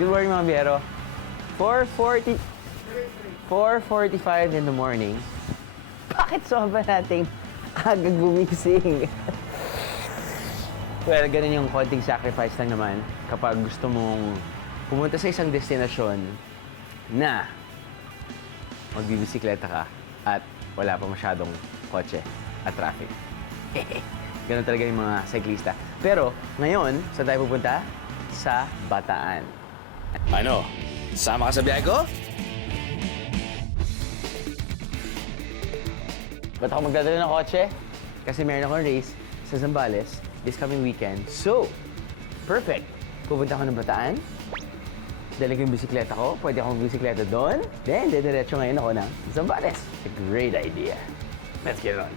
Good morning, mga biyero. 4:45 in the morning. Bakit sobra nating aga gumising? Well, ganun yung konting sacrifice lang naman kapag gusto mong pumunta sa isang destinasyon na magbibisikleta ka at wala pa masyadong kotse at traffic. Ganun talaga yung mga cyclista. Pero ngayon, saan tayo pupunta? Sa Bataan. Ano? Sama ka sa biyahe ko? Ba't ako magdadala ng kotse? Kasi meron akong race sa Zambales this coming weekend. So, perfect. Pupunta ako ng Bataan. Dala ko yung bisikleta ko. Pwede akong bisikleta doon. Then, dediretso ngayon ako ng Zambales. It's a great idea. Let's get it on.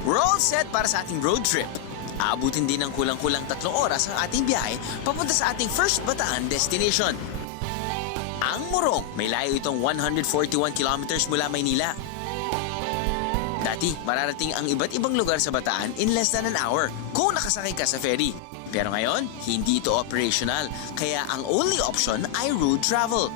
We're all set para sa ating road trip. Aabutin din ng kulang-kulang 3 oras ang ating biyahe papunta sa ating first Bataan destination. Ang Morong, may layo itong 141 kilometers mula Maynila. Dati, mararating ang iba't ibang lugar sa Bataan in less than an hour kung nakasakay ka sa ferry. Pero ngayon, hindi ito operational, kaya ang only option ay road travel.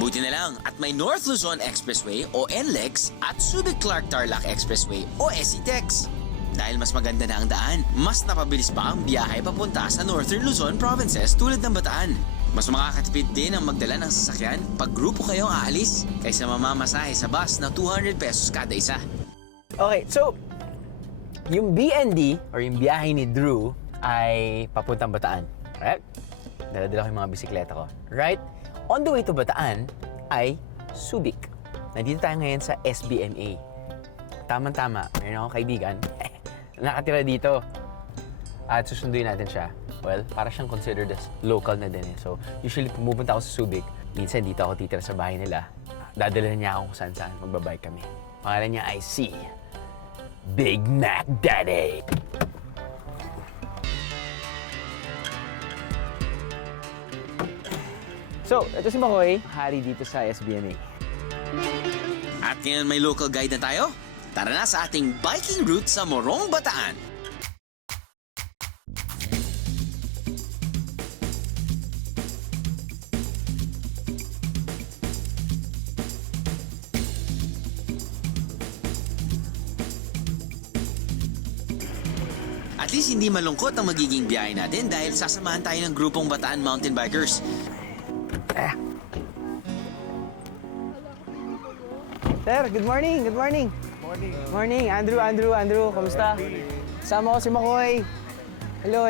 Buti na lang at may North Luzon Expressway o NLEX at Subic-Clark-Tarlac Expressway o SCTEX. Dahil mas maganda na ang daan, mas napabilis pa ang biyahe papunta sa Northern Luzon provinces tulad ng Bataan. Mas makakatipid din ang magdala ng sasakyan pag grupo kayong aalis kaysa mamamasahe sa bus na 200 pesos kada isa. Okay, so, yung BND or yung biyahe ni Drew ay papuntang Bataan. Right? Dala-dala ko yung mga bisikleta ko. Right? On the way to Bataan ay Subic. Nandito tayo ngayon sa SBMA. Tama-tama, meron akong kaibigan nakatira dito. At susunduin natin siya. Well, para siyang considered as local na din eh. So, usually pumupunta ako sa Subic. Minsan dito ako titira sa bahay nila. Dadala niya ako kung saan-saan. Magbabike kami. Pangalan niya ay si Big Mac Daddy. So, ito si Makoy, hari dito sa SBMA. At ngayon may local guide na tayo. Tara na sa ating biking route sa Morong, Bataan. At least hindi malungkot ang magiging biyahe natin dahil sasamahan tayo ng grupong Bataan Mountain Bikers. Sir, good morning, good morning. Morning. Andrew, kamusta? Sama ko si Makoy. Hello.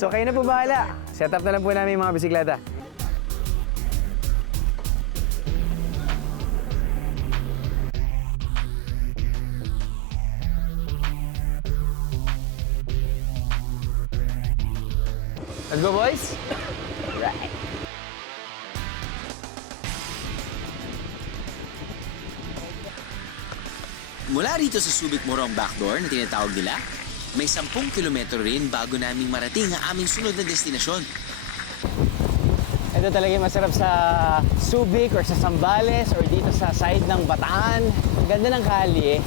So, kayo na po bahala. Set up na lang po namin yung mga bisikleta. Let's go, boys. Right. Mula rito sa Subic Morong Backdoor na tinatawag nila, may 10 kilometro rin bago naming marating ang aming sunod na destinasyon. Ito talaga yung masarap sa Subic or sa Zambales or dito sa side ng Bataan. Ang ganda ng kali eh.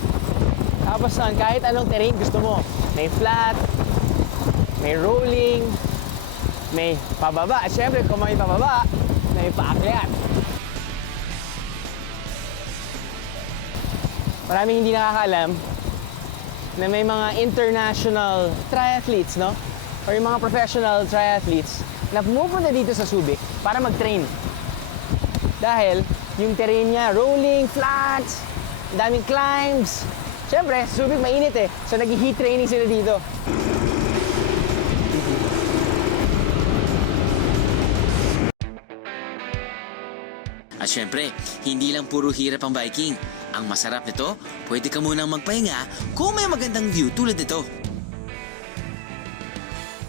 Tapos kahit anong terrain gusto mo. May flat, may rolling, may pababa. At syempre kung may pababa, may paakyat. Maraming hindi nakakaalam na may mga international triathletes, no? Or yung mga professional triathletes na pumupunta dito sa Subic para mag-train. Dahil yung terrain niya, rolling, flats, daming climbs. Siyempre, sa Subic mainit eh. So nag-heat training sila dito. At syempre, hindi lang puro hirap ang biking. Ang masarap nito, pwede ka munang magpahinga kung may magandang view tulad nito.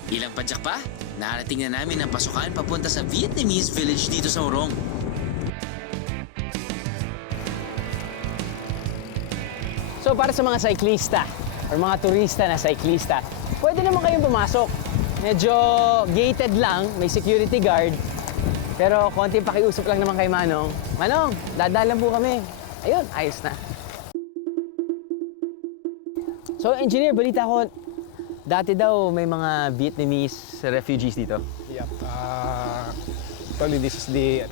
Ilang padyak pa, narating na namin ang pasukan papunta sa Vietnamese village dito sa Morong. So para sa mga cyclista or mga turista na cyclista, pwede naman kayong pumasok. Medyo gated lang, may security guard. Pero konting pakiusap lang naman kay Manong. Manong, dadaan lang po kami. Ayun, ayos na. So, engineer, balita ko, dati daw may mga Vietnamese refugees dito. Yep. Actually, this is the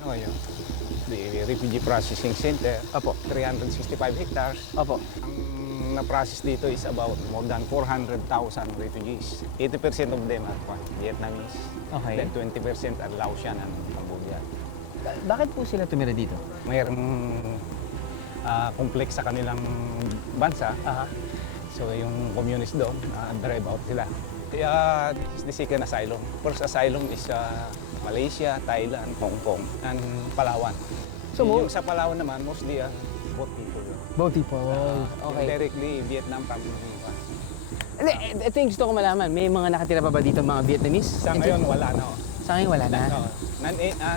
refugee processing center. Opo. 365 hectares. Opo. Ang na-process dito is about more than 400,000 refugees. 80% of them are Vietnamese. Okay. Then 20% are Laotian and Cambodia. Bakit po sila tumira dito? Mayroong complex sa kanilang bansa. Aha. So yung communist doon, drive out sila. Kaya this is the second asylum. First asylum is Malaysia, Thailand, Hong Kong, and Palawan. So, Yung sa Palawan naman, mostly boat people. Both people. Okay. Directly Vietnam from Hindi, ito yung gusto ko malaman. May mga nakatira pa ba dito mga Vietnamese? Sa ngayon, wala na. Sa ngayon, wala na.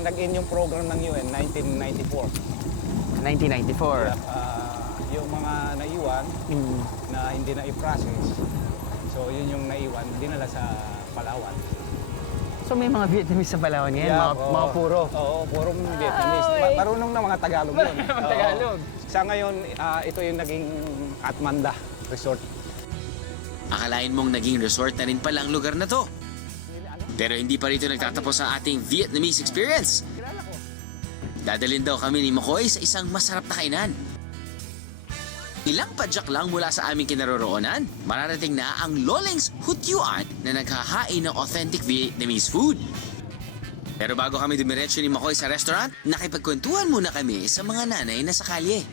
Nag-in yung program ng UN 1994. 1994. Yung mga naiwan Mm. na hindi na i-process, so yun yung naiwan, dinala sa Palawan. So may mga Vietnamese sa Palawan ngayon? Mga puro? Oo, purong Vietnamese. okay. Marunong na mga Tagalog yun. Mga Tagalog. Oo. Sa ngayon, ito yung naging Atmanda Resort. Akalain mong naging resort na rin pala ang lugar na to. Pero hindi pa rito nagtatapos ang ating Vietnamese experience. Dadalhin daw kami ni Makoy sa isang masarap na kainan. Ilang padyak lang mula sa aming kinaroroonan, mararating na ang Loleng's Hut Yuan na naghahain ng authentic Vietnamese food. Pero bago kami dumiretso ni Makoy sa restaurant, nakipagkwentuhan muna kami sa mga nanay na sa kalye.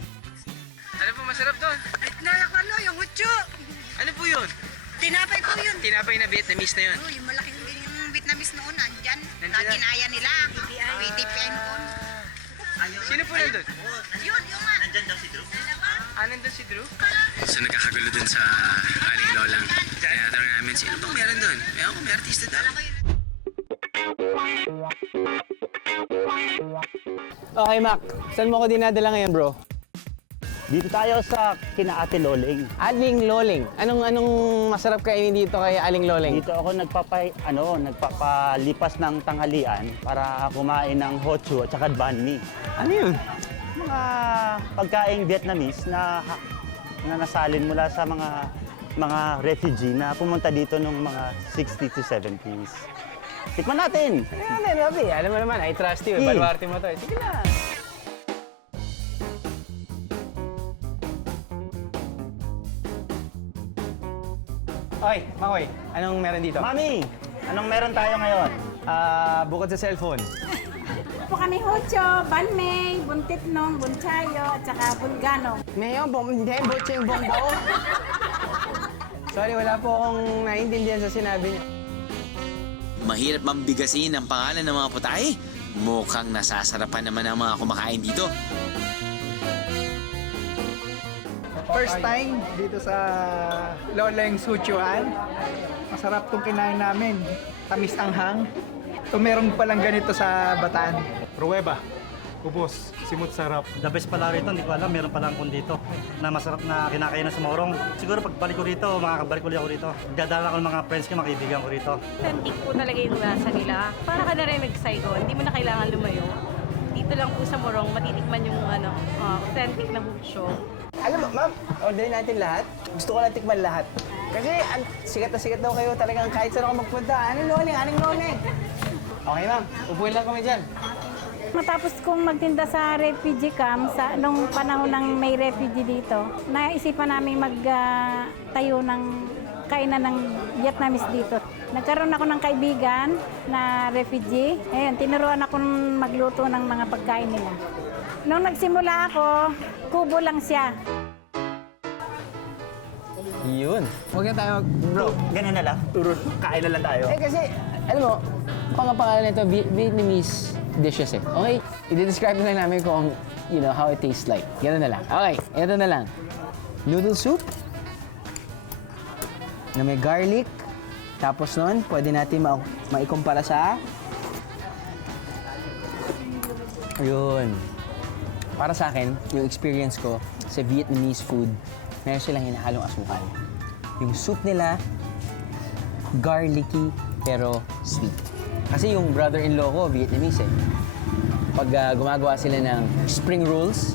Ano po masarap doon? Yung hutyo. Ano po yun? Tinapay po yun. Tinapay na Vietnamese na yun. Oh, yung malaking yung Vietnamese noon, nandyan. Nandyan na. Ginaya nila. PTPN po. Sino po nandun? Yun, yung nga. Nandyan daw si Drew. Nandun si Drew? So nagkakagulo dun sa aling lolang. Kaya tanong namin, sino bang meron dun? May artista daw. Okay, Mac. Saan mo ko dinadala ngayon, bro? Dito tayo sa kina Ate Loleng. Aling Loleng. Anong masarap kainin dito kay Aling Loleng? Dito ako nagpapalipas ng tanghalian para kumain ng hochu at saka banh mi. Ano yun? Mga pagkaing Vietnamese na nasalin mula sa mga refugee na pumunta dito nung mga 60 to 70s. Tikman natin! Ano, Robby? Alam mo naman, I trust you. Baluarte mo to. Sige na. Oy, Makoy, anong meron dito? Mami, anong meron tayo ngayon? Bukod sa cellphone. Po kami Hocho, Banmay, Buntitnong, Bunchayo, at saka Bungano. Ngayon, hindi, bocheng bombo. Sorry, wala po akong naiintindihan sa sinabi niyo. Mahirap mambigasin ang pangalan ng mga putahe. Mukhang nasasarapan naman ang mga kumakain dito. First time dito sa Loleng Suchuan. Masarap itong kinain namin. Tamis anghang. So meron palang ganito sa Bataan. Pruweba, ubos, simut sarap. The best pala rito, hindi ko alam, meron pala akong dito na masarap na kinakain na sa Morong. Siguro pagbalik ko rito, makakabalik ulit ako rito. Dadala ko ng mga friends ko, makaibigan ko rito. Authentic po talaga yung lasa nila. Para ka na rin nag-Saigon, hindi mo na kailangan lumayo. Dito lang po sa Morong, matitikman yung authentic na hucho. Alam mo, ma'am, orderin natin lahat. Gusto ko lang tikman lahat. Kasi sikat na sikat daw kayo talagang kahit saan ako magpunta. Anong Loleng? Anong Loleng? Okay, ma'am. Upuin lang kami dyan. Matapos kong magtinda sa refugee camp, nung panahon ng may refugee dito, naisipan namin magtayo ng kainan ng Vietnamese dito. Nagkaroon ako ng kaibigan na refugee. Ayun, tinuruan ako magluto ng mga pagkain nila. Nung nagsimula ako, kubo lang siya. Yun. Huwag na tayo bro. Ganun na lang? Kain na lang tayo. Eh kasi, alam mo, pangalan nito, Vietnamese dishes eh. Okay? I-describe na lang namin kung, how it tastes like. Ganun na lang. Okay, ito na lang. Noodle soup na may garlic. Tapos nun, pwede natin maikumpara sa... Ayun. Para sa akin, yung experience ko sa Vietnamese food, meron silang hinahalong asukal. Yung soup nila, garlicky, pero sweet. Kasi yung brother-in-law ko, Vietnamese eh. pag gumagawa sila ng spring rolls,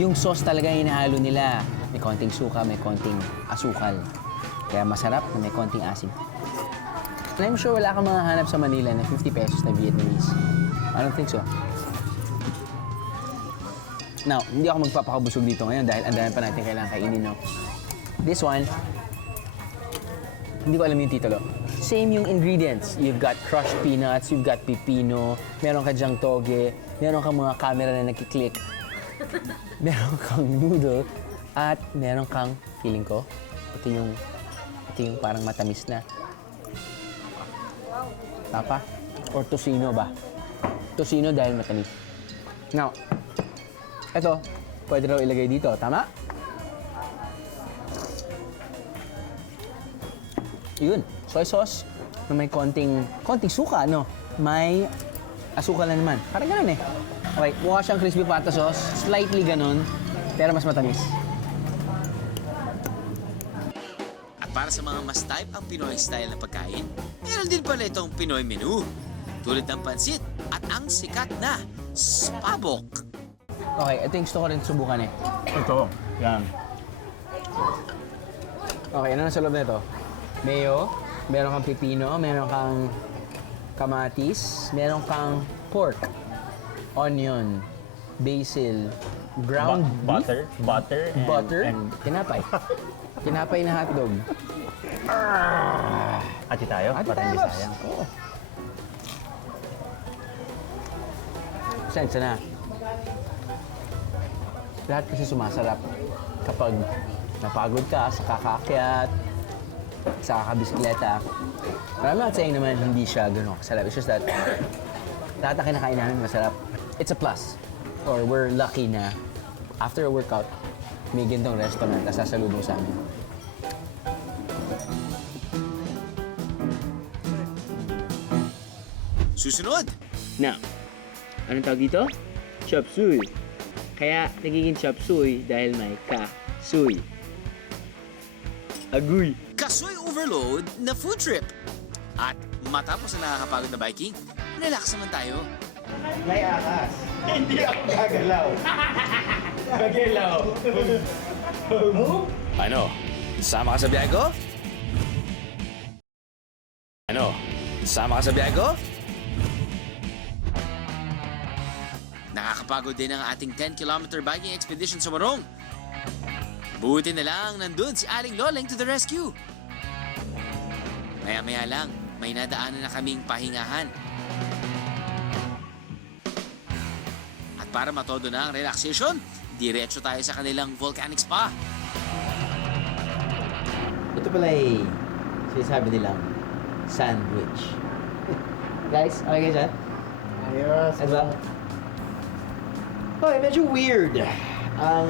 yung sauce talaga yung hinahalo nila. May konting suka, may konting asukal. Kaya masarap na may konting asim. And I'm sure wala kang mga hanap sa Manila na 50 pesos na Vietnamese. I don't think so. Now, hindi ako magpapakabusog dito ngayon dahil ang dami pa natin kailangan kainin, no? This one, hindi ko alam yung titulo. Same yung ingredients. You've got crushed peanuts, you've got pipino, meron ka dyang toge, meron kang mga camera na nagkiklik, meron kang noodle, at meron kang, feeling ko, ito yung parang matamis na. Tapa? Or tocino ba? Tocino dahil matamis. Now, ito, pwede raw ilagay dito. Tama? Yun, soy sauce na may konting suka, no? May asukal na naman. Parang ganun eh. Okay, mukha siyang crispy pata sauce. Slightly ganun, pero mas matamis. At para sa mga mas type ang Pinoy style na pagkain, meron din pala itong Pinoy menu. Tulad ng pansit at ang sikat na spabok. Okay, ito yung gusto ko rin subukan eh. Ito, yan. Okay, ano na sa loob na ito? Mayo, meron kang pipino, meron kang kamatis, meron kang pork, onion, basil, ground beef, butter, tinapay. Tinapay na hotdog. Ati tayo? Ati Parang tayo, hindi boss. sayang. Oo. Sense na. Lahat kasi sumasarap kapag napagod ka sa kakaakyat, sa kakabisikleta. But I'm not saying naman hindi siya gano'n kasarap. It's just that lahat na kinakain namin masarap. It's a plus. Or we're lucky na after a workout, may gintong restaurant na sasalubong sa amin. Susunod, Now, anong tawag dito? Chop suey. Kaya nagiging chop suey dahil may ka-suey. Agoy! kasoy overload na food trip. At matapos na nakakapagod na biking, relax naman tayo. May akas. Hindi ako gagalaw. Gagalaw. Ano? Sama ka sa biyahe ko? Ano? Sama ka sa biyahe ko? Nakakapagod din ang ating 10-kilometer biking expedition sa Morong. Buti na lang nandun si Aling Loleng to the rescue. Maya-maya lang, may nadaanan na kaming pahingahan. At para matodo na ang relaxation, diretso tayo sa kanilang volcanic spa. Ito pala ay sinasabi nilang sandwich. Guys, okay kayo dyan? Ayos. Ano ba? Okay, medyo weird ang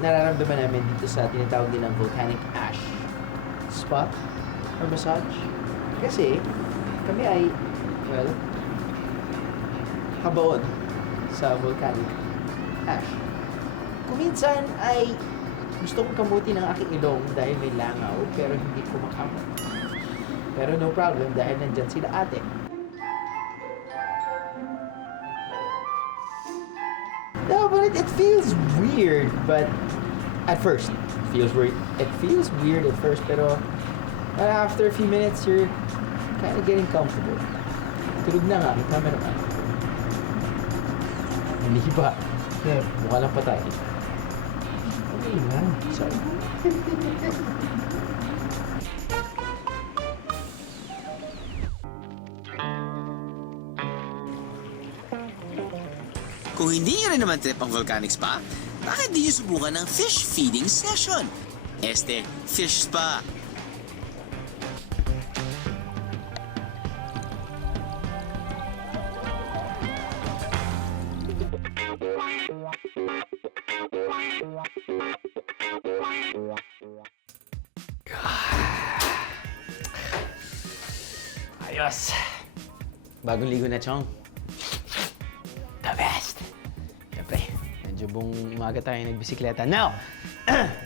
nararamdaman namin dito sa tinatawag din ng volcanic ash spa or massage. Kasi kami ay, well, kabaon sa volcanic ash. Kuminsan ay gusto kong kamuti ng aking ilong dahil may langaw pero hindi ko makamot. Pero no problem dahil nandyan sila ate. No, but it feels weird. But at first, it feels weird at first, pero after a few minutes, you're kind of getting comfortable. Tulog na nga, yung camera ka. Hindi ba? Yeah, mukha lang patay. Okay na, sorry. Kung hindi nyo rin naman trip ang volcanic spa, bakit di nyo subukan ng fish feeding session? Este, fish spa. Ayos! Bagong ligo na, Chong. The best! Siyempre, medyo buong umaga tayo nagbisikleta. Now,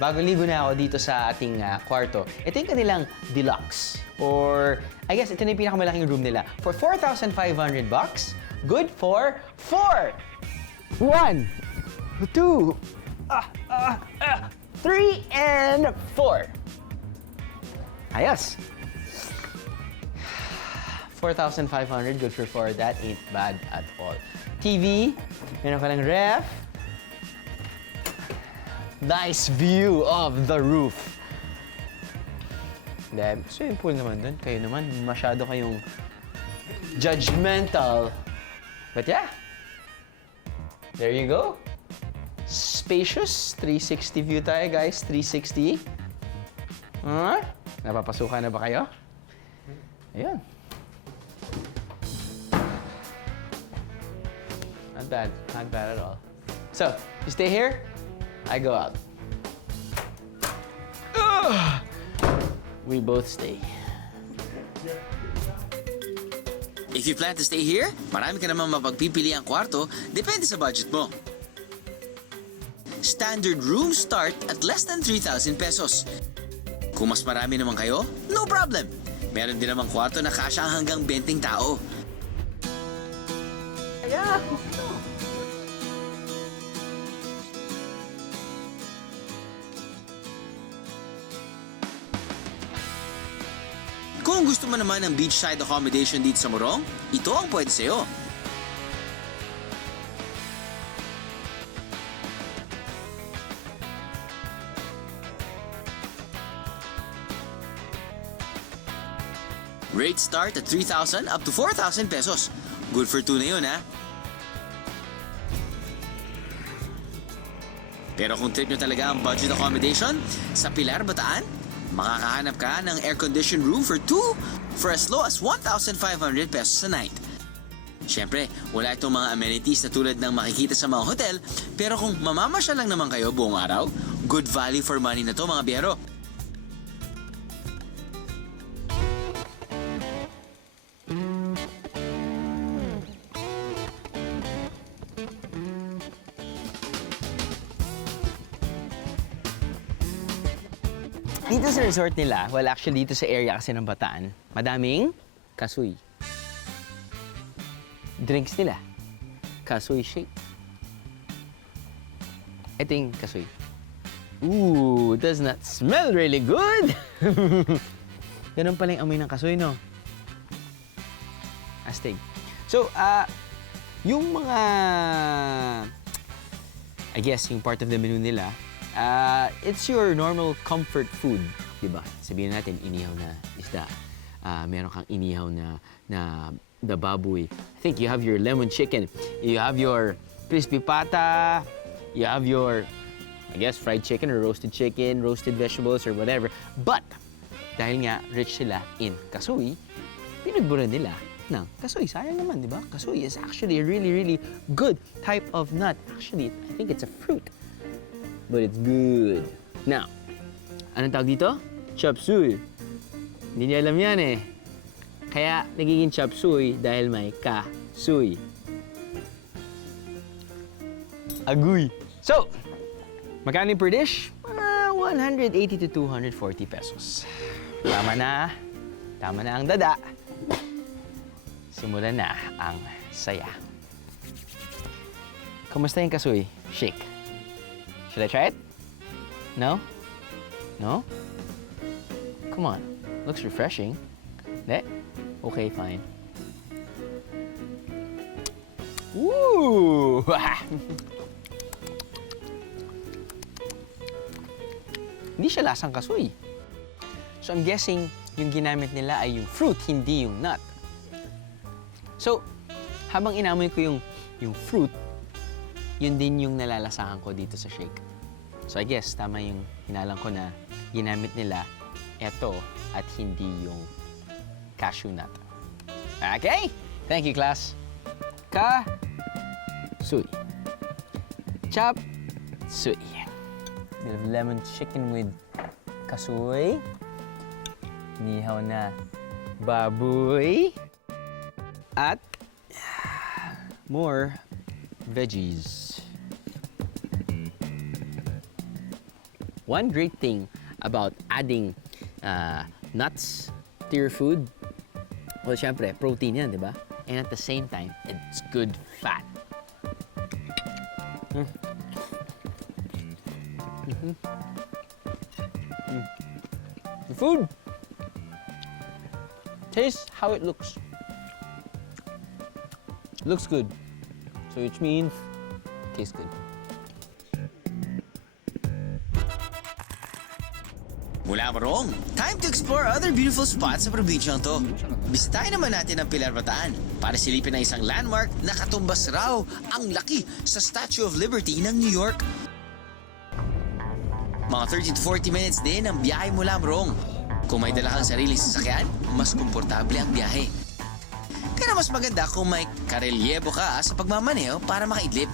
bagong ligo na ako dito sa ating kwarto. Ito yung kanilang deluxe. Or, I guess, ito na yung pinakamalaking room nila. For $4,500, Good for 4. 1, 2, 3, and 4. Ayos. 4,500, good for 4. That ain't bad at all. TV, meron ka ng ref. Nice view of the roof. Then, swimming pool naman dun. Kayo naman, masyado kayong judgmental. But yeah, there you go. Spacious, 360 view tayo guys, 360. Napapasukan na ba kayo? Ayun. Not bad at all. So, you stay here, I go out. Ugh. We both stay. If you plan to stay here, marami ka namang mapagpipili ang kwarto, depende sa budget mo. Standard rooms start at less than 3,000 pesos. Kung mas marami naman kayo, no problem. Meron din namang kwarto na kasya hanggang 20 tao. Yeah. Kung gusto mo naman ng beachside accommodation dito sa Morong, ito ang pwede sa'yo. Rates start at 3,000 up to 4,000 pesos. Good for 2 na yun, ha? Pero kung trip nyo talaga ang budget accommodation, sa Pilar, Bataan, makakahanap ka ng air-conditioned room for 2 for as low as 1,500 pesos a night. Siyempre, wala itong mga amenities na tulad ng makikita sa mga hotel, pero kung mamamasya lang naman kayo buong araw, good value for money na to mga biyero. Dito sa resort nila, well actually dito sa area kasi ng Bataan, madaming kasoy. Drinks nila, kasoy shake. Ito yung kasoy. Ooh, does not smell really good. Ganun pala yung amoy ng kasoy, no? Astig. So, yung mga, I guess, yung part of the menu nila, it's your normal comfort food, di ba? Sabihin natin, inihaw na isda. Meron kang inihaw na the baboy. I think you have your lemon chicken. You have your crispy pata. You have your, I guess, fried chicken or roasted chicken, roasted vegetables or whatever. But, dahil nga rich sila in kasoy, pinagburan nila ng kasoy. Sayang naman, di ba? Kasoy is actually a really, really good type of nut. Actually, I think it's a fruit. But it's good. Now, anong tawag dito? Chop suey. Hindi niya alam yan eh. Kaya nagiging chop suey dahil may ka-suey. Agoy. So, magkano per dish? 180 to 240 pesos. Tama na ang dada. Simulan na ang saya. Kamusta yung kasoy? Shake. Should I try it? No? No? Come on. Looks refreshing. Hindi? Okay, fine. Woo! Hindi siya lasang kasoy. So I'm guessing yung ginamit nila ay yung fruit, hindi yung nut. So, habang inamoy ko yung fruit, yun din yung nalalasahan ko dito sa shake. So I guess tama yung hinalang ko na ginamit nila eto at hindi yung cashew nut. Okay? Thank you, class. Ka-suy. Chop suy. Bit of lemon chicken with kasoy. Nihaw na baboy. At more veggies. One great thing about adding nuts to your food, well, syempre, protein yan, di ba? and at the same time, it's good fat. The food tastes how it looks. Looks good, so which means tastes good. Mula Morong, time to explore other beautiful spots sa probinsyang to. Bisitahin naman natin ang Pilar Bataan para silipin ang isang landmark na katumbas raw ang laki sa Statue of Liberty ng New York. Mga 30 to 40 minutes din ang biyahe mula Morong. Kung may dala kang sariling sasakyan, mas komportable ang biyahe. Kaya mas maganda kung may karelyebo ka sa pagmamaneho para makaidlip.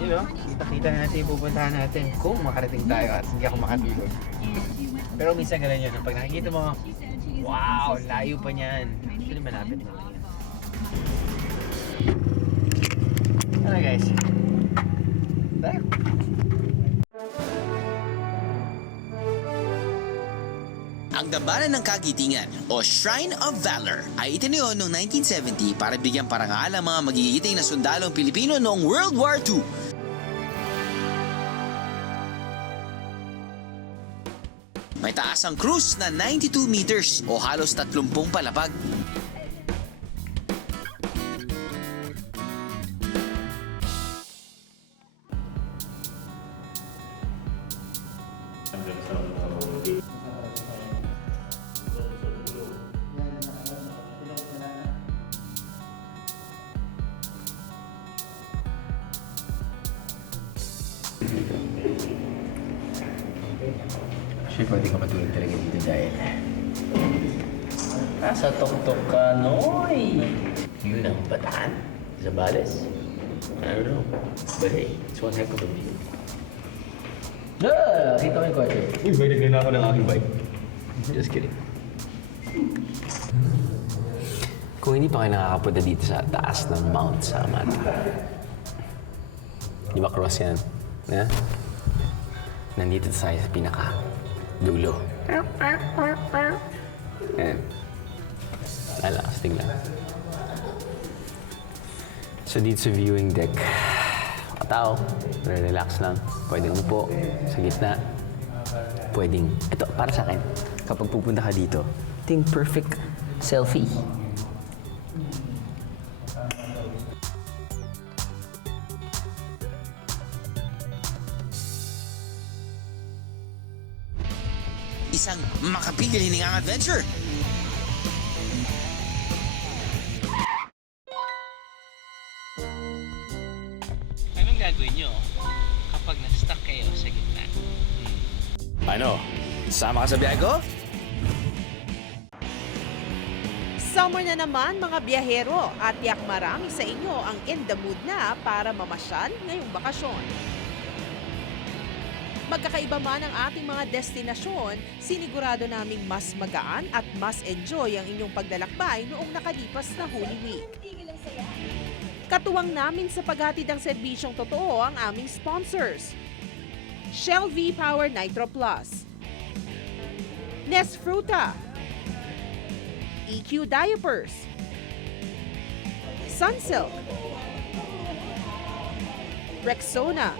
You know, kita-kita na natin yung pupuntahan natin kung makarating tayo at hindi ako makatulog. Pero minsan ganun yun. Pag nakikita mo, wow, layo pa niyan. Actually, malapit naman yan. Ano guys? Tayo. Ang Dambana ng Kagitingan o Shrine of Valor ay itinayo noong 1970 para bigyan parangal ang mga magigiting na sundalong Pilipino noong World War II. May taas ang cruise na 92 meters o halos 30 palapag. Actually, pwede ka matulog talaga dito dahil nasa tok-tok ka, Noy! Yun ang Bataan? Zambales? I don't know. But hey, it's one heck of a view. Kita ko yung kotse. Uy, may nagrin ako ng aking bike. Just kidding. Kung hindi pa kayo nakakapunta dito sa taas ng Mount Samata, di ba cross yan? Yeah? Nandito tayo sa pinaka-dulo. Ayan. Astig lang. So dito sa viewing deck, mga tao, relax lang. Pwedeng upo sa gitna. Pwedeng, ito, para sa akin, kapag pupunta ka dito, ito yung perfect selfie. Isang makapigil hiningang adventure. Anong gagawin nyo kapag na-stuck kayo sa gitna? Ano? Sama ka sa biyahe ko? Summer na naman mga biyahero at tiyak marami sa inyo ang in the mood na para mamasyal ngayong bakasyon. Magkakaiba man ang ating mga destinasyon, sinigurado naming mas magaan at mas enjoy ang inyong paglalakbay noong nakalipas na Holy Week. Katuwang namin sa paghatid ng serbisyong totoo ang aming sponsors. Shell V-Power Nitro Plus, Nesfruta, EQ Diapers, Sunsilk, Rexona,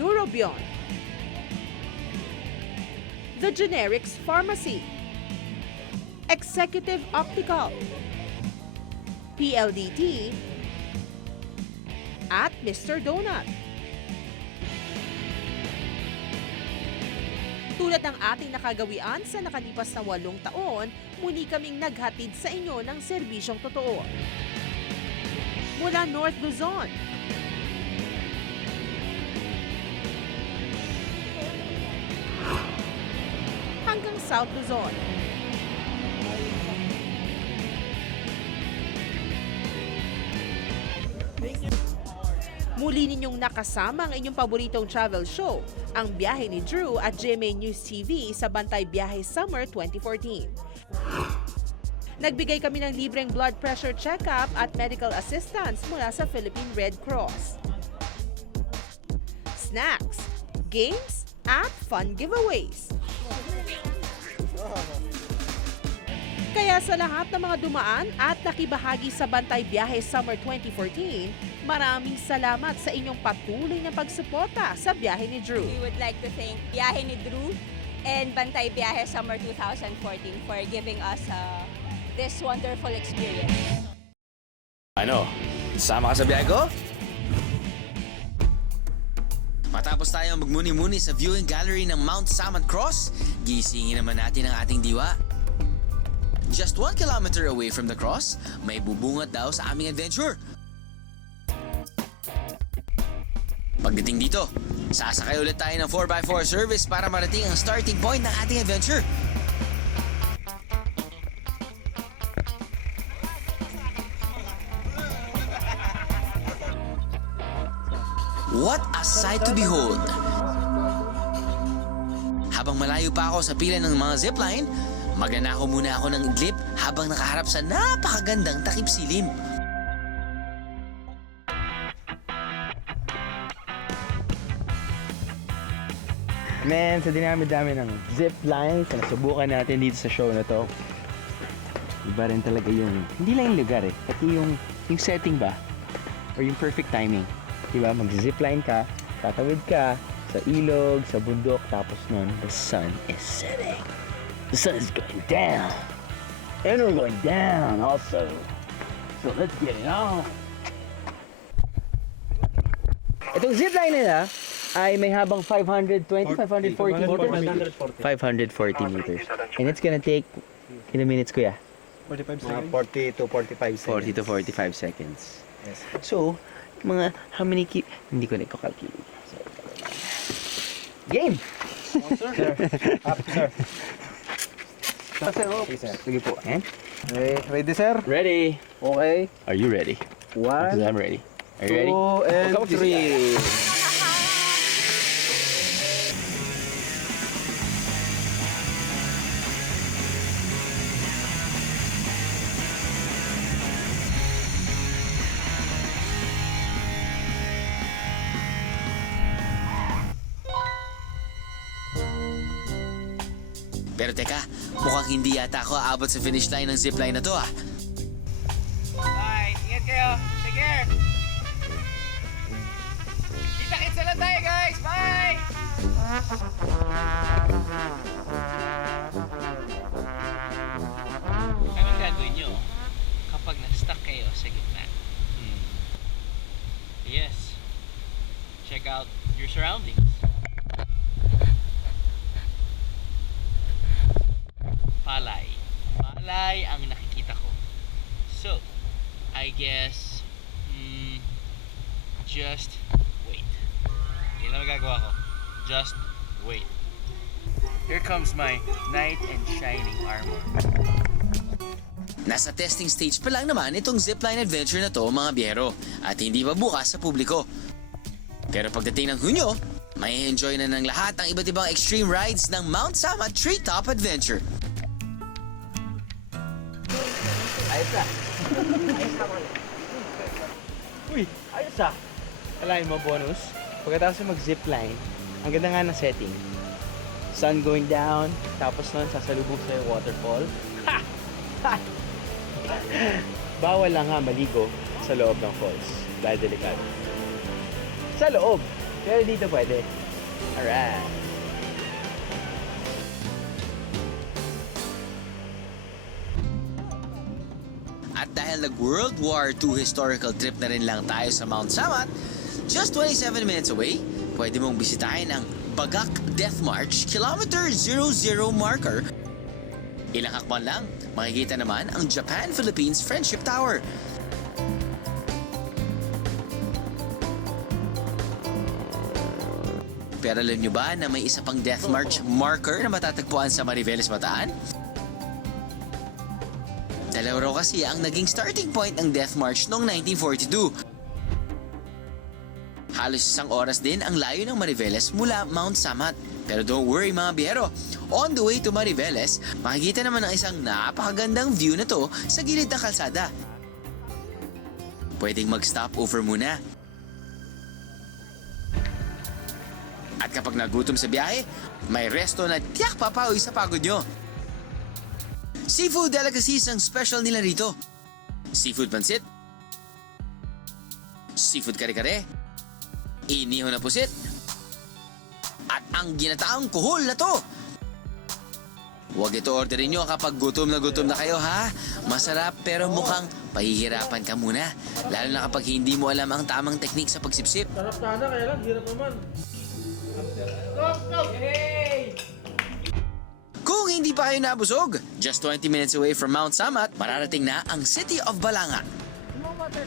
Neurobion, The Generics Pharmacy, Executive Optical, PLDT, at Mr. Donut. Tulad ng ating nakagawian sa nakalipas na 8 taon, muli kaming naghatid sa inyo ng serbisyong totoo. Mula North Luzon, hanggang South Luzon. Muli ninyong nakasama ang inyong paboritong travel show, ang Biyahe ni Drew at GMA News TV sa Bantay Biyahe Summer 2014. Nagbigay kami ng libreng blood pressure check-up at medical assistance mula sa Philippine Red Cross. Snacks, games, at fun giveaways. Kaya sa lahat ng mga dumaan at nakibahagi sa Bantay Biyahe Summer 2014, maraming salamat sa inyong patuloy na pagsuporta sa biyahe ni Drew. We would like to thank Biyahe ni Drew and Bantay Biyahe Summer 2014 for giving us this wonderful experience. Ano? Sama ka sa biyahe ko? Matapos tayong magmuni-muni sa viewing gallery ng Mount Samat Cross, gisingin naman natin ang ating diwa. Just 1 kilometer away from the cross, may bubungat daw sa aming adventure. Pagdating dito, sasakay ulit tayo ng 4x4 service para marating ang starting point ng ating adventure. What a sight to behold! Habang malayo pa ako sa pila ng mga zipline, magnanakaw muna ako ng iglip habang nakaharap sa napakagandang takip silim. Man, sa dinami-dami ng zip lines na nasubukan natin dito sa show na to, iba rin talaga yung, hindi lang yung lugar pati yung setting ba? Or yung perfect timing. Diba? Mag-zipline ka, tatawid ka sa ilog, sa bundok, tapos nun, the sun is setting. The sun is going down. And we're going down also. So let's get it on. Itong zipline nila ay may habang 520, 540 meters. 540 meters. And it's gonna take, ilang minutes kuya? 40 to 45 seconds. 40 to 45 seconds. Yes. So, mga how many hindi ko na iko-calculate. So, game! Sir. Up, sir. Sige po. And? Ready, sir? Ready. Okay. Are you ready? 1, Because I'm ready. Are you ready? 2, and 3. Pero teka, mukhang hindi yata ako aabot sa finish line ng zipline na to ah. Bye! Ingat kayo! Take care! Kita-kitsa lang tayo guys! Bye! Anong gagawin nyo kapag na-stuck kayo sa gitna? Yes. Check out your surroundings. Palay. Palay ang nakikita ko. So, I guess, just wait. Yun ang magagawa ko. Just wait. Here comes my knight and shining armor. Nasa testing stage pa lang naman itong zipline adventure na to mga biyero at hindi pa bukas sa publiko. Pero pagdating ng Hunyo, may enjoy na ng lahat ang iba't ibang extreme rides ng Mount Samat Treetop Adventure. Ayos na. Uy, ayos ah. Alain mo, bonus. Pagkatapos mag-zipline, ang ganda nga ng setting. Sun going down, tapos nun sasalubog sa yung waterfall. Ha! Ha! Bawal lang ha maligo sa loob ng falls dahil delikado. Sa loob, pero dito pwede. Alright. At dahil nag-World War II historical trip na rin lang tayo sa Mount Samat, just 27 minutes away, pwede mong bisitahin ang Bagak Death March Kilometer 00 marker. Ilang hakbang lang, makikita naman ang Japan-Philippines Friendship Tower. Pero alam nyo ba na may isa pang Death March marker na matatagpuan sa Mariveles, Bataan? Dalawa raw kasi ang naging starting point ng Death March noong 1942. Halos isang oras din ang layo ng Mariveles mula Mount Samat. Pero don't worry mga biyero, on the way to Mariveles, makikita naman ang isang napakagandang view na to sa gilid ng kalsada. Pwedeng mag-stop over muna. At kapag nagutom sa biyahe, may resto na tiyak papawi sa pagod nyo. Seafood delicacies ang special nila rito. Seafood pansit, seafood kare-kare, inihaw na pusit, at ang ginataang kuhol na to. Huwag ito orderin nyo kapag gutom na kayo ha. Masarap pero mukhang pahihirapan ka muna. Lalo na kapag hindi mo alam ang tamang teknik sa pagsipsip. Sarap sana, kaya lang, hirap naman. Kung hindi pa kayo nabusog, just 20 minutes away from Mount Samat, mararating na ang City of Balanga.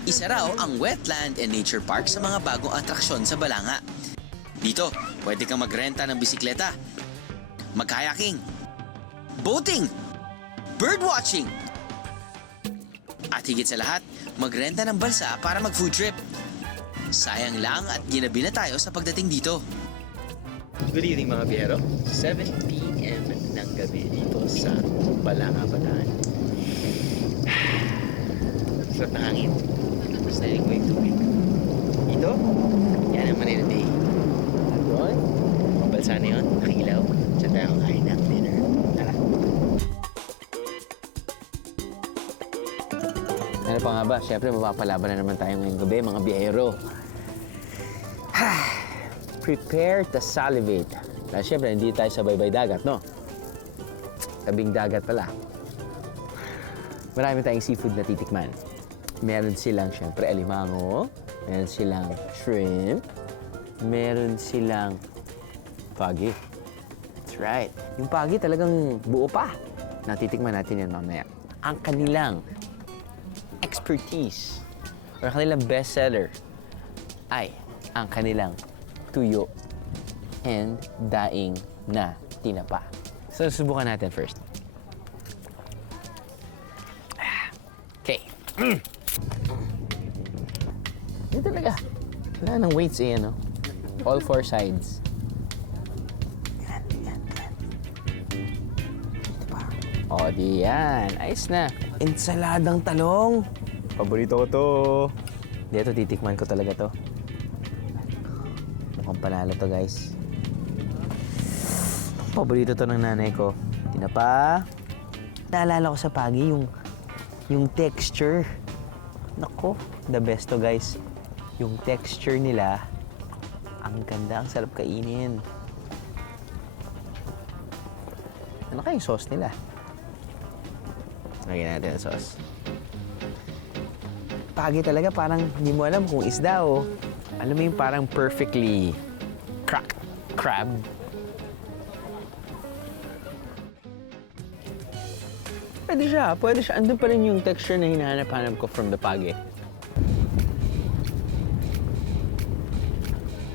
Isa raw ang wetland and nature park sa mga bagong atraksyon sa Balanga. Dito, pwede kang magrenta ng bisikleta, mag-kayaking, boating, birdwatching, at higit sa lahat, magrenta ng balsa para mag-food trip. Sayang lang at ginabi na tayo sa pagdating dito. Good evening mga biyero. 7 p.m. ng gabi dito sa Balanga, Bataan. Sarap na hangin. Sailing ko yung tubig. Ito, yan ang Manila Bay. Doon, balsa na yun, nakilaw. Diyan tayo kain ng dinner. Tara. Ano pa nga ba? Siyempre, mapapalaban na naman tayo ngayong gabi, mga biyahero. Prepare to salivate. Dahil siyempre, hindi tayo sa baybay dagat, no? Tabing dagat pala. Marami tayong seafood na titikman. Meron silang, siyempre, alimango. Meron silang shrimp. Meron silang pagi. That's right. Yung pagi talagang buo pa. Natitikman natin yan mamaya. Ang kanilang expertise or kanilang bestseller ay ang kanilang tuyo and daing na tinapa. So, subukan natin first. Okay. Yun talaga. Wala nang weights eh, ano? All four sides. Yan. Ito pa. O, di yan. Ayos na. Ensaladang talong. Paborito ko to. Dito, titikman ko talaga to. Mukhang panalo to, guys. Paborito to ng nanay ko. Tinapa. Naalala ko sa pagi yung texture. Nako, the best to, guys. Yung texture nila, ang ganda, ang sarap kainin. Ano kayong sauce nila? Lagyan natin ang sauce. Pagi talaga, parang hindi mo alam kung isda o alam mo yung parang perfectly cracked crab. Pwede siya. Andun pa rin yung texture na hinahanap-hanap ko from the pagi.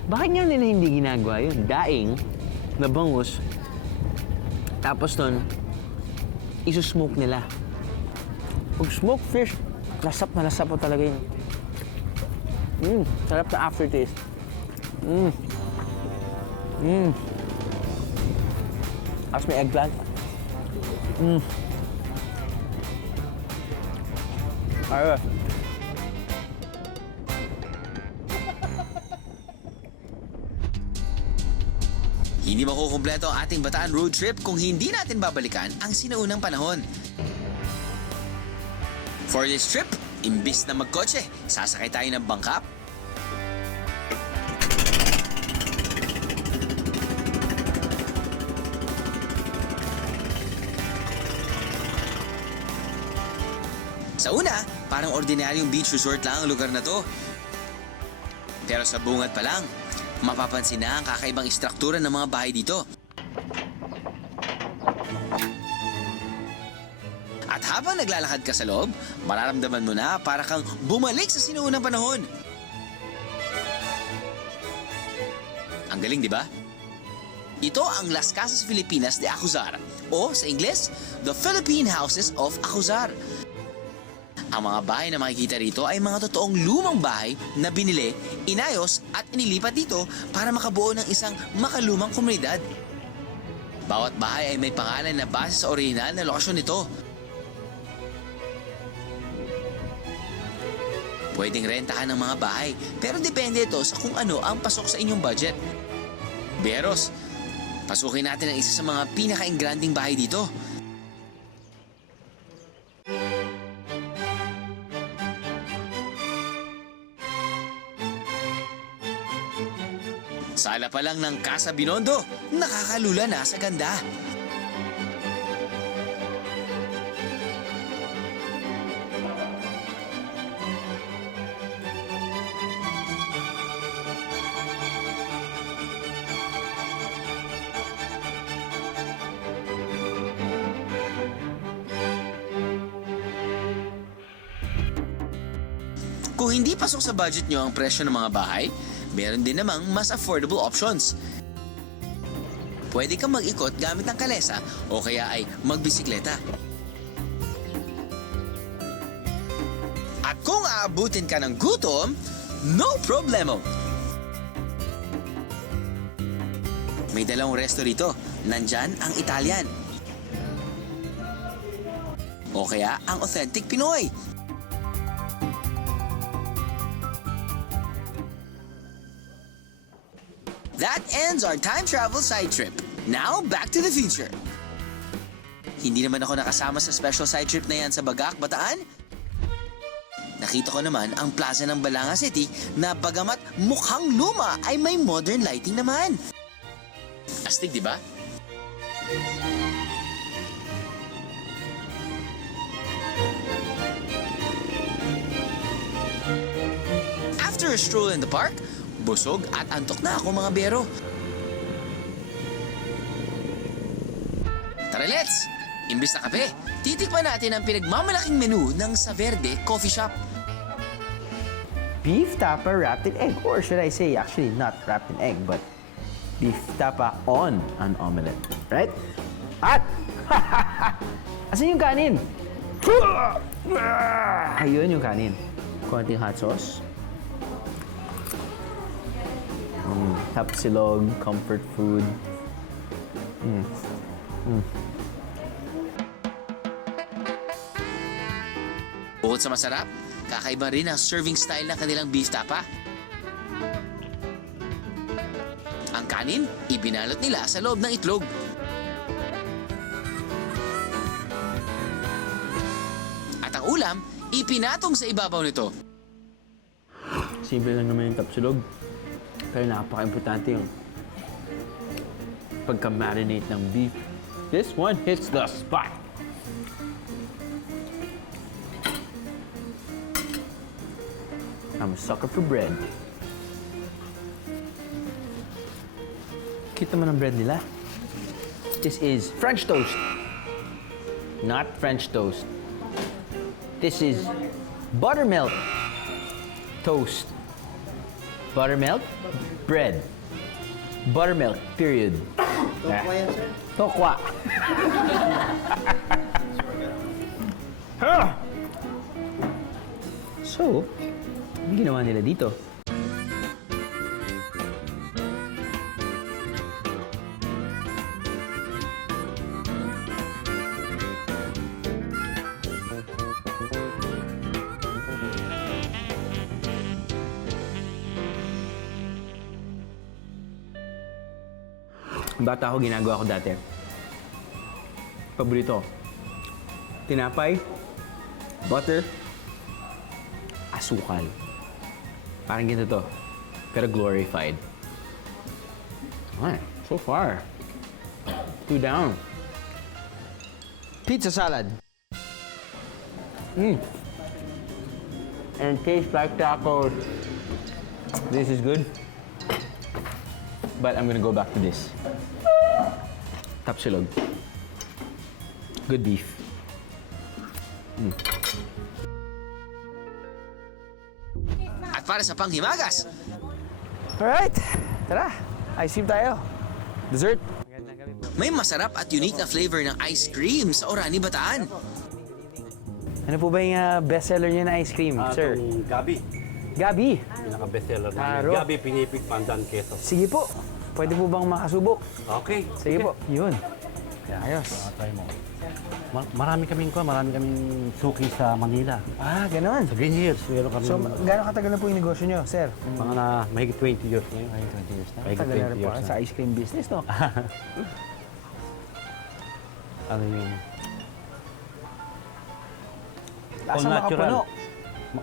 Bakit nga nila hindi ginagawa yun? Daing na bangus, tapos nun, isusmoke nila. Pag smoked fish, lasap po talaga yun. Sarap na aftertaste. Tapos may eggplant. Ayun. Hindi makukumpleto ang ating Bataan road trip kung hindi natin babalikan ang sinaunang panahon. For this trip, imbis na magkotse, sasakay tayo ng bangka. Sa una, parang ordinaryong beach resort lang ang lugar na to. Pero sa bungad pa lang, mapapansin na ang kakaibang istruktura ng mga bahay dito. At habang naglalakad ka sa loob, mararamdaman mo na para kang bumalik sa sinuunang panahon. Ang galing, di ba? Ito ang Las Casas Filipinas de Acuzar o sa Ingles, The Philippine Houses of Acuzar. Ang mga bahay na makikita rito ay mga totoong lumang bahay na binili, inayos at inilipat dito para makabuo ng isang makalumang komunidad. Bawat bahay ay may pangalan na base sa orihinal na lokasyon nito. Pwedeng rentahan ng mga bahay, pero depende ito sa kung ano ang pasok sa inyong budget. Beros, pasukin natin ang isa sa mga pinaka-engranding bahay dito. Sala pa lang ng Casa Binondo, nakakalula na sa ganda. Kung hindi pasok sa budget nyo ang presyo ng mga bahay, meron din namang mas affordable options. Pwede kang mag-ikot gamit ang kalesa o kaya ay magbisikleta. At kung aabutin ka ng gutom, no problemo! May dalawang resto rito. Nandyan ang Italian. O kaya ang authentic Pinoy. That ends our time travel side trip. Now, back to the future. Hindi naman ako nakasama sa special side trip na yan sa Bagak, Bataan. Nakita ko naman ang plaza ng Balanga City na bagamat mukhang luma ay may modern lighting naman. Astig, di ba? After a stroll in the park, busog at antok na ako mga bero. Tara, let's! Imbis na kape, titikman natin ang pinagmamalaking menu ng Sa Verde Coffee Shop. Beef tapa wrapped in egg. Or should I say, actually not wrapped in egg, but beef tapa on an omelette. Right? At! Asan yung kanin? Ayun yung kanin. Konting hot sauce. Tapsilog, comfort food. Bukod sa masarap, kakaiba rin ang serving style ng kanilang beef tapa. Ang kanin, ibinalot nila sa loob ng itlog. At ang ulam, ipinatong sa ibabaw nito. Simple lang naman yung tapsilog. Pero napaka-importante yung pagka-marinate ng beef. This one hits the spot. I'm a sucker for bread. Kita mo ng bread nila? This is French toast. Not French toast. This is buttermilk toast. Buttermilk, bread. Buttermilk, period. Tokwa yan, sir? Tokwa. So, ano ginawa nila dito? Bata ako, ginagawa ko dati. Paborito. Tinapay, butter, asukal. Parang ganito to, pero glorified. Alright, so far. 2 down. Pizza salad. And tastes like tacos. This is good. But I'm gonna go back to this. Tapsilog. Good beef. At para sa panghimagas, Alright, tara. Ice cream tayo. Dessert. may masarap at unique na flavor ng ice cream sa Orani, Bataan. Ano po ba yung bestseller niyo na ice cream, sir? Gabi. Gabi. Pinaka-bestseller Taro. namin. Gabi, Pinipig, Pandan, Queso. Sige po. Pwede po bang makasubok? Okay. Sige po. Yun. Ayos. Try mo. Marami kaming suki sa Manila. Ah, ganon. Sa Green Hills, meron kami. So, gano'ng katagal na po yung negosyo nyo, sir? mga na mahigit 20 years ngayon. Mahigit 20 years na. Mahigit Tagal na 20 rin po years sa ice cream business, no? Ano yung... Lasa All natural. makapuno.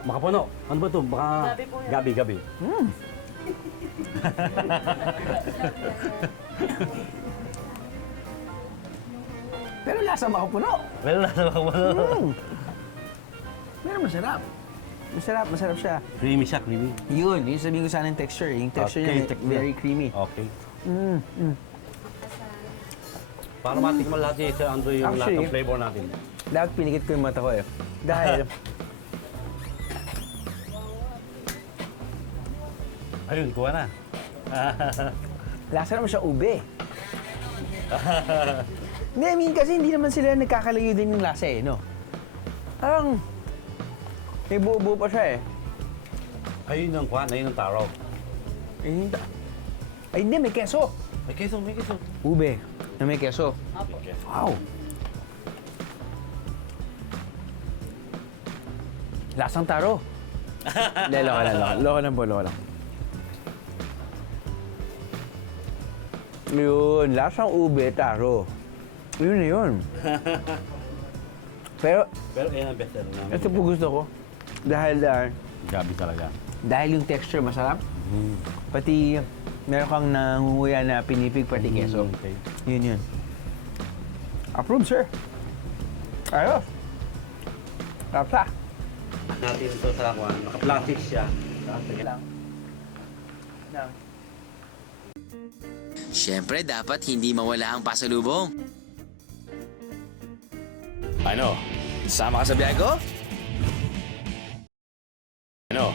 Makapuno. Ano ba ito? Baka... Gabi. Pero lasa makapuno. Well, nasa makapuno. Pero masarap. Masarap siya. Creamy siya, creamy. Yun sabihin ko sana yung texture. Yung texture niya very creamy. Okay. Para matikman lahat niya, Sir Andrew, yung lahat ng flavor natin. Dapat pinikit ko yung mata ko eh. Dahil, Ayun, kuha na. lasa naman siya ube. Hindi, I mean, kasi hindi naman sila nagkakalayo din yung lasa eh, no? Parang, may buo-buo pa siya eh. Ayun ang kuha, ayun ang taro. Ay, hindi, may keso. May keso, may keso. Ube na may keso. Wow. Lasang taro. Hindi, loko lang po. Yun, lasang ube, taro. Yun na yun. Pero yan ang best seller namin. ito po gusto ko. Dahil, Gabi talaga. dahil yung texture masarap, pati meron kang nangunguya na pinipig pati keso. Okay. Yun. Approved, sir. Ayos. Sarap. Natin ito sa kuha. Naka-plastic siya. Siyempre, dapat hindi mawala ang pasalubong. Ano? Sama ka sa biyahe ko? Ano?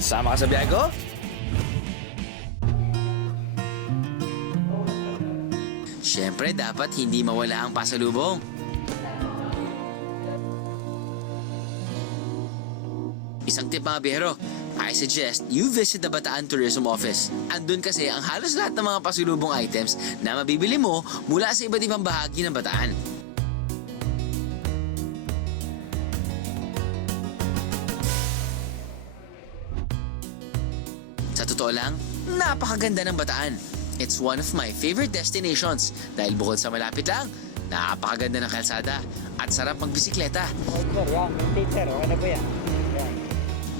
Sama ka sa biyahe ko? Siyempre, dapat hindi mawala ang pasalubong. Isang tip mga biyahero, I suggest you visit the Bataan Tourism Office. Andun kasi ang halos lahat ng mga pasalubong items na mabibili mo mula sa iba't ibang bahagi ng Bataan. Sa totoo lang, napakaganda ng Bataan. It's one of my favorite destinations dahil bukod sa malapit lang, napakaganda ng kalsada at sarap magbisikleta.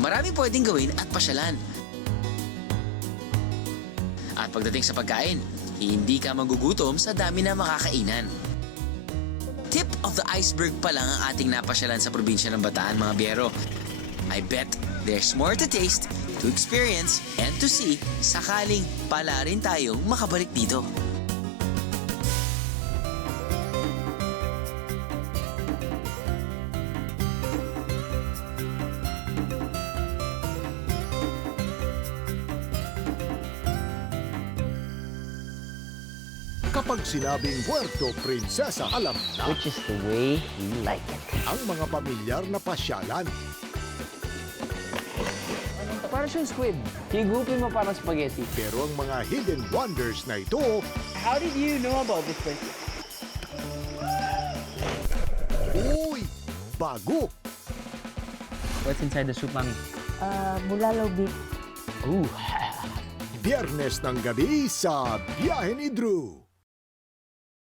Maraming pwedeng gawin at pasyalan. At pagdating sa pagkain, hindi ka magugutom sa dami na makakainan. Tip of the iceberg pa lang ang ating napasyalan sa probinsya ng Bataan, mga biyero. I bet there's more to taste, to experience, and to see sakaling pala rin tayong makabalik dito. Kapag sinabing Puerto Princesa, alam na Which is the way we like it. ang mga pamilyar na pasyalan. Para siyang squid. Higupin mo parang spaghetti. Pero ang mga hidden wonders na ito, How did you know about this place? uy, bago! What's inside the soup, Mami? Bulalo beef. Ooh. Biyernes ng gabi sa Biyahe ni Drew.